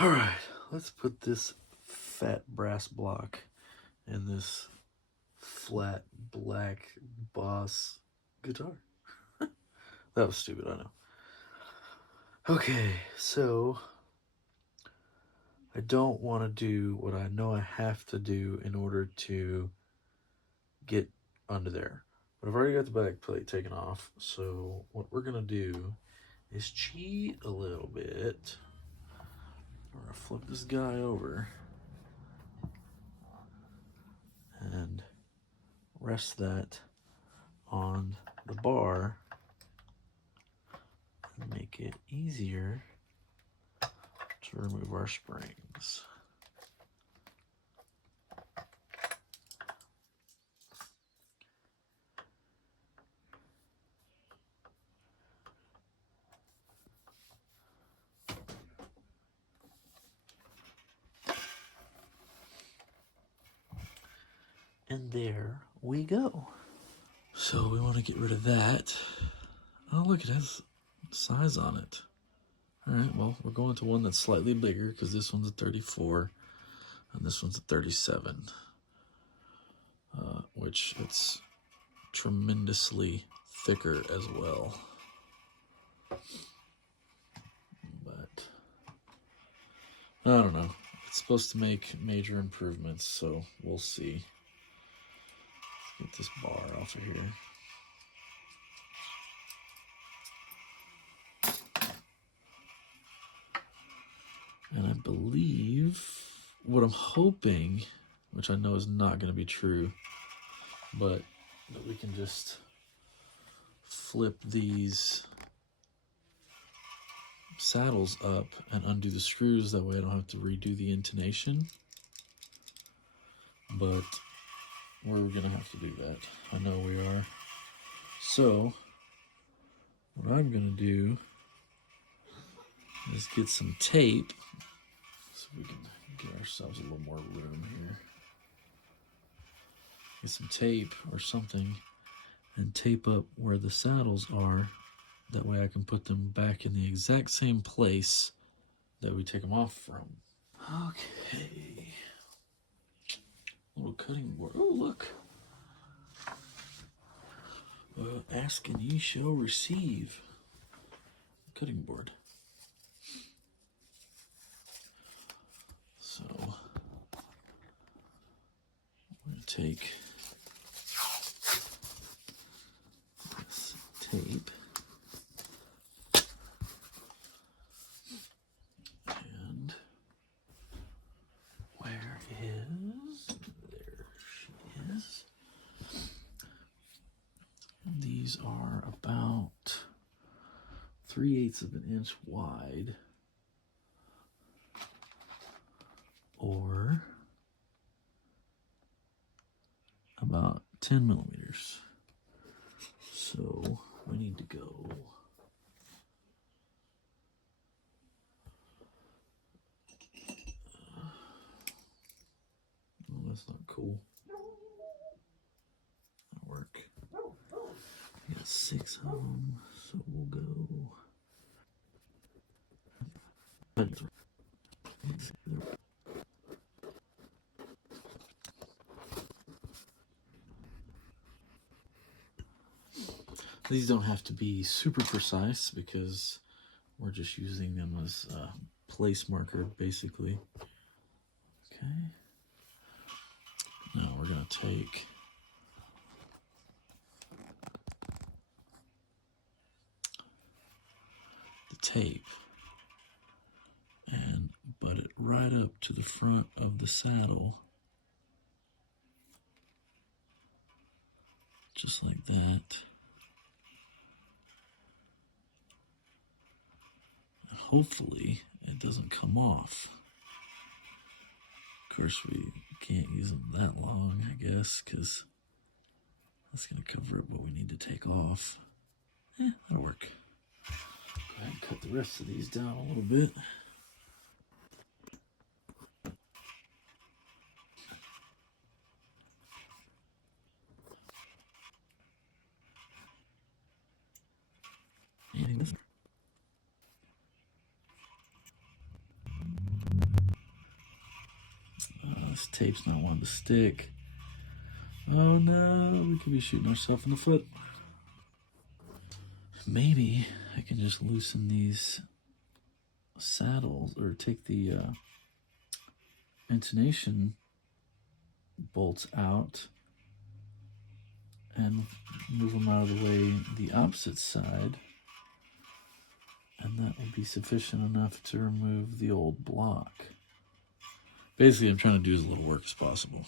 All right, let's put this fat brass block in this flat black Boss guitar. That was stupid, I know. Okay, so I don't want to do what I know I have to do in order to get under there. But I've already got the back plate taken off, so what we're gonna do is cheat a little bit. We're gonna flip this guy over and rest that on the bar and make it easier to remove our springs. And there we go. So we want to get rid of that. Oh, look, it has size on it. All right, well, we're going to one that's slightly bigger because this one's a 34 and this one's a 37, which it's tremendously thicker as well. But I don't know. It's supposed to make major improvements, so we'll see. Let's get this bar off of here. And I believe what I'm hoping, which I know is not going to be true, but that we can just flip these saddles up and undo the screws. That way I don't have to redo the intonation. But we're going to have to do that. I know we are. So what I'm going to do is get some tape so we can give ourselves a little more room here. Get some tape or something and tape up where the saddles are. That way I can put them back in the exact same place that we take them off from. Okay. Little cutting board. Oh, look. Ask and ye shall receive. Cutting board. So, I'm going to take this tape and where is, there she is. These are about 3/8 of an inch wide, or about 10 millimeters. So we need to go oh, that's not cool. That'll work. I got 6 of them, so we'll go. These don't have to be super precise because we're just using them as a place marker, basically. Okay. Now we're going to take the tape and butt it right up to the front of the saddle. Just like that. And hopefully it doesn't come off. Of course, we can't use them that long, I guess, because that's going to cover up what we need to take off. That'll work. Go ahead and cut the rest of these down a little bit. This tape's not wanting to stick. Oh no, we could be shooting ourselves in the foot. Maybe I can just loosen these saddles or take the intonation bolts out and move them out of the way the opposite side, and that will be sufficient enough to remove the old block. Basically, I'm trying to do as little work as possible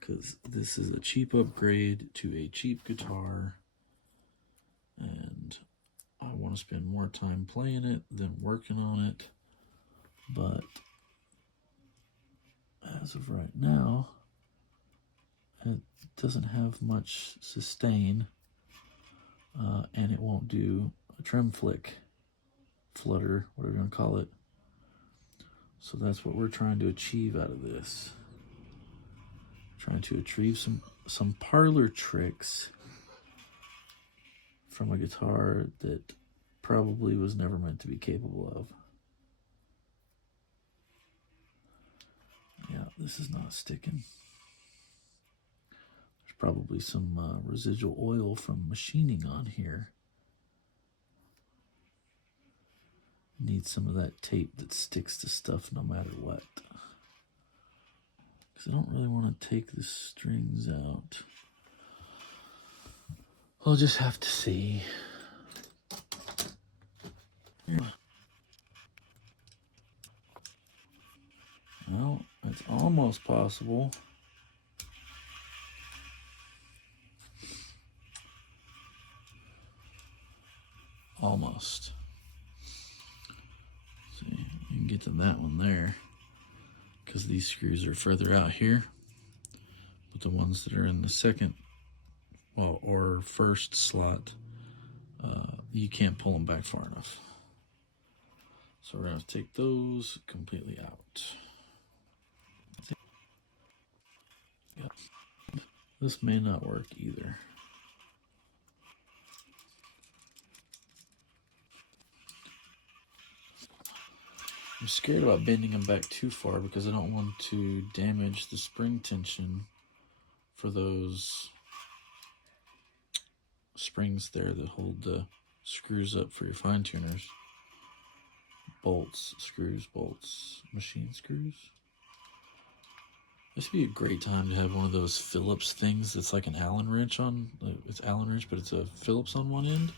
because this is a cheap upgrade to a cheap guitar, and I want to spend more time playing it than working on it. But as of right now, it doesn't have much sustain, and it won't do a trem flick, flutter, whatever you want to call it. So that's what we're trying to achieve out of this. Trying to achieve some parlor tricks from a guitar that probably was never meant to be capable of. Yeah, this is not sticking. There's probably some residual oil from machining on here. Need some of that tape that sticks to stuff no matter what. Because I don't really want to take the strings out. We'll just have to see. Well, it's almost possible. Almost. See, you can get to that one there because these screws are further out here. But the ones that are in the second, well, or first slot, you can't pull them back far enough. So we're going to take those completely out. This may not work either. I'm scared about bending them back too far because I don't want to damage the spring tension for those springs there that hold the screws up for your fine tuners. Bolts, screws, bolts, machine screws. This would be a great time to have one of those Phillips things that's like an Allen wrench on. It's Allen wrench, but it's a Phillips on one end.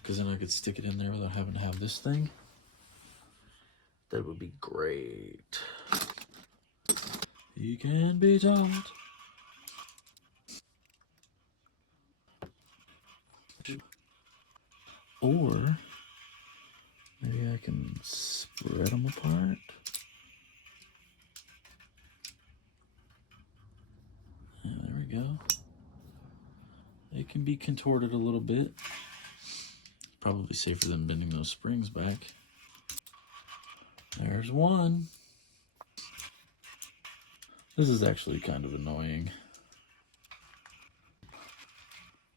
Because then I could stick it in there without having to have this thing. That would be great. You can be taught. Or maybe I can spread them apart. There we go. It can be contorted a little bit. Probably safer than bending those springs back. There's one. This is actually kind of annoying.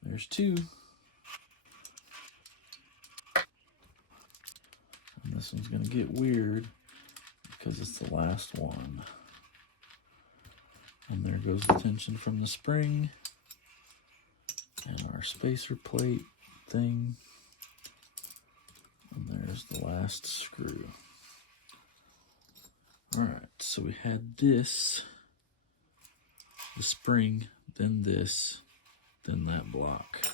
There's two. And this one's going to get weird because it's the last one. And there goes the tension from the spring. And our spacer plate thing. And there's the last screw. Alright, so we had this, the spring, then this, then that block.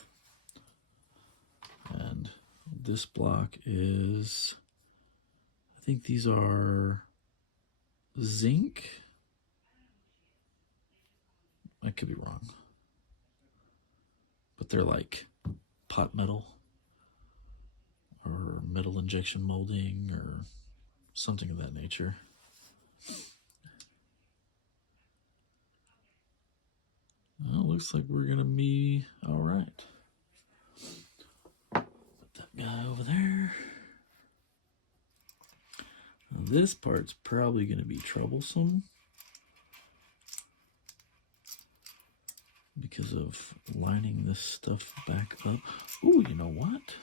And this block is, I think these are zinc. I could be wrong. But they're like pot metal or metal injection molding or something of that nature. Well, looks like we're gonna be all right. Put that guy over there. Now this part's probably gonna be troublesome because of lining this stuff back up. Ooh, you know what?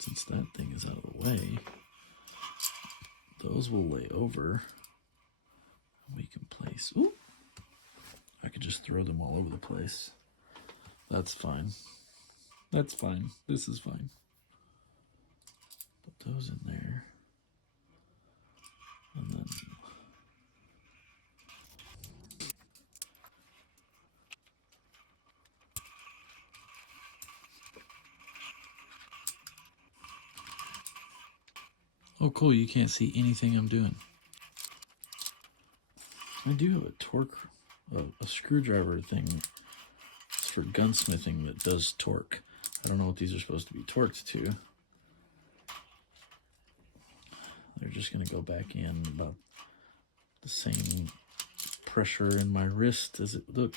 Since that thing is out of the way, those will lay over. we can place. Ooh, I could just throw them all over the place. That's fine. That's fine. This is fine. Put those in there. And then oh cool, you can't see anything I'm doing. I do have a torque, a screwdriver thing for gunsmithing that does torque. I don't know what these are supposed to be torqued to. They're just going to go back in about the same pressure in my wrist as it look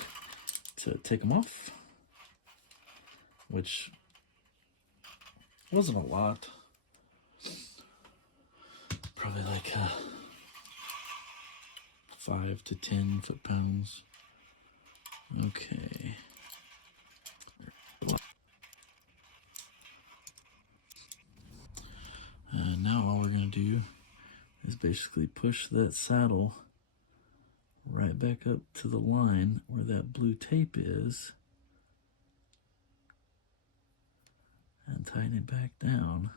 to take them off, which wasn't a lot. Probably like 5 to 10 foot-pounds. Okay. Now all we're going to do is basically push that saddle right back up to the line where that blue tape is and tighten it back down.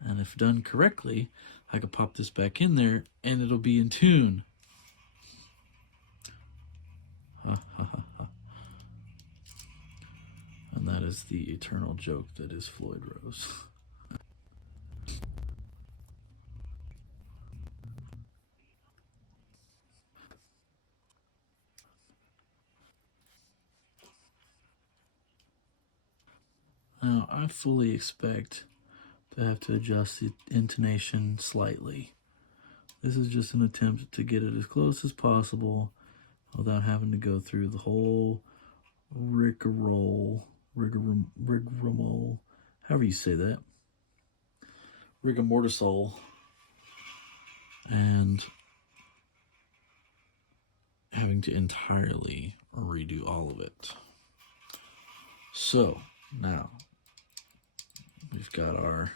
And if done correctly, I could pop this back in there and it'll be in tune. And that is the eternal joke that is Floyd Rose. Now, I fully expect to have to adjust the intonation slightly. This is just an attempt to get it as close as possible without having to go through the whole rigmarole, however you say that, rigmarole, and having to entirely redo all of it. So now we've got our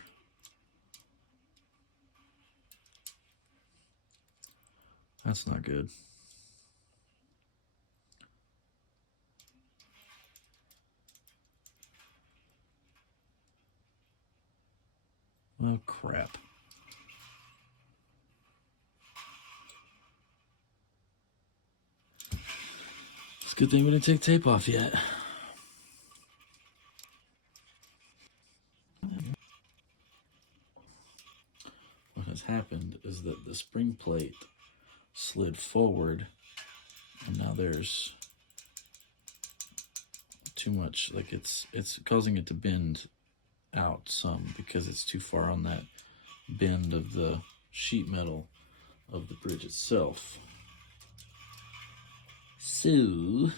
that's not good. Oh crap. It's a good thing we didn't take tape off yet. What has happened is that the spring plate slid forward and now there's too much, like it's causing it to bend out some because it's too far on that bend of the sheet metal of the bridge itself. So we're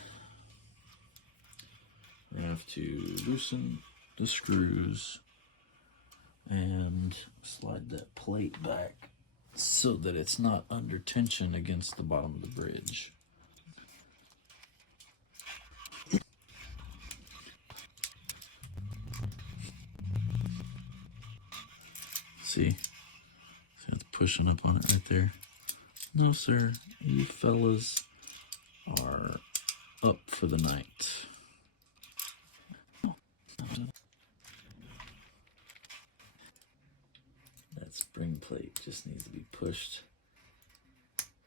gonna have to loosen the screws and slide that plate back so that it's not under tension against the bottom of the bridge. See it's pushing up on it right there. No, sir, you fellas are up for the night. That spring plate just needs to be pushed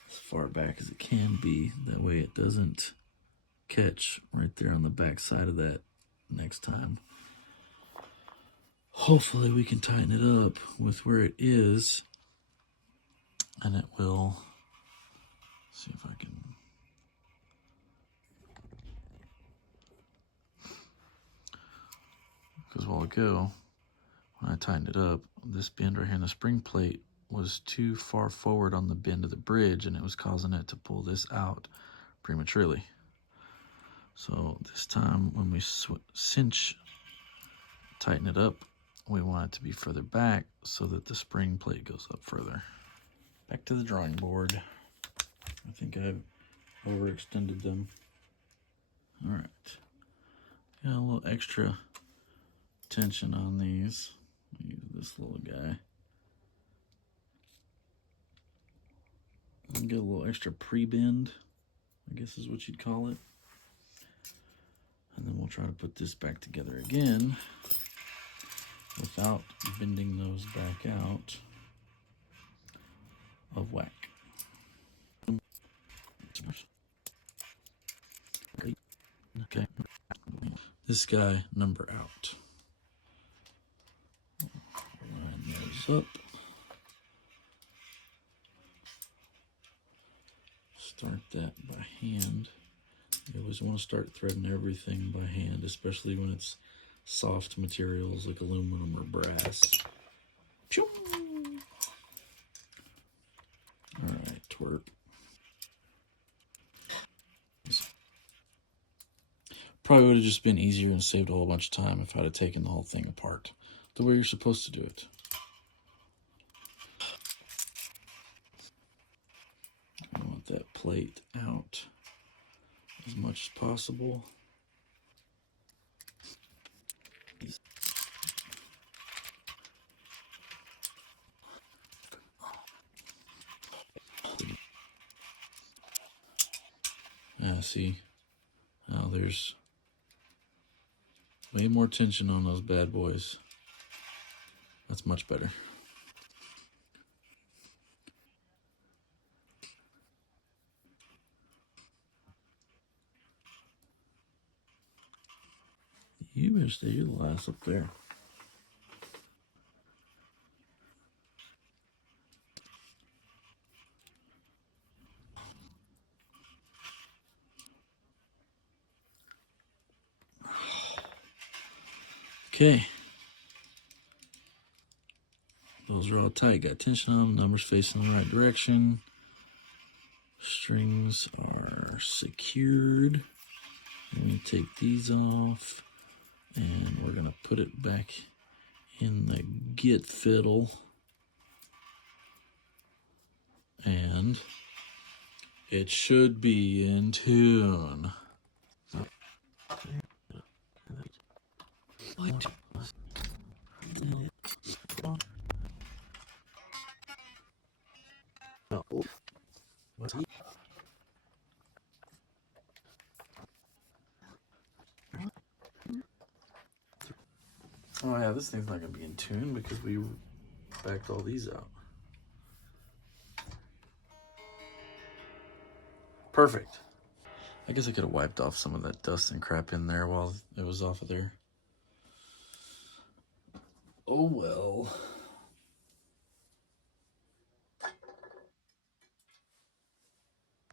as far back as it can be. That way it doesn't catch right there on the back side of that next time. Hopefully we can tighten it up with where it is, and it will. See if I can. Because a while ago, when I tightened it up, this bend right here in the spring plate was too far forward on the bend of the bridge, and it was causing it to pull this out prematurely. So this time when we tighten it up, we want it to be further back so that the spring plate goes up further. Back to the drawing board. I think I've overextended them. All right, got a little extra tension on these. Use this little guy. And get a little extra pre-bend, I guess is what you'd call it. And then we'll try to put this back together again without bending those back out of whack. Okay. This guy, number out. Line those up. Start that by hand. You always want to start threading everything by hand, especially when it's soft materials like aluminum or brass. Pew! All right, twerp. Probably would have just been easier and saved a whole bunch of time if I'd have taken the whole thing apart the way you're supposed to do it. I want that plate out as much as possible. See, now there's way more tension on those bad boys. That's much better. You better stay your last up there. Okay. Those are all tight. Got tension on them. Numbers facing the right direction. Strings are secured. I'm going to take these off. And we're going to put it back in the git fiddle. And it should be in tune. Oh yeah, this thing's not going to be in tune because we backed all these out. Perfect. I guess I could have wiped off some of that dust and crap in there while it was off of there. Oh well.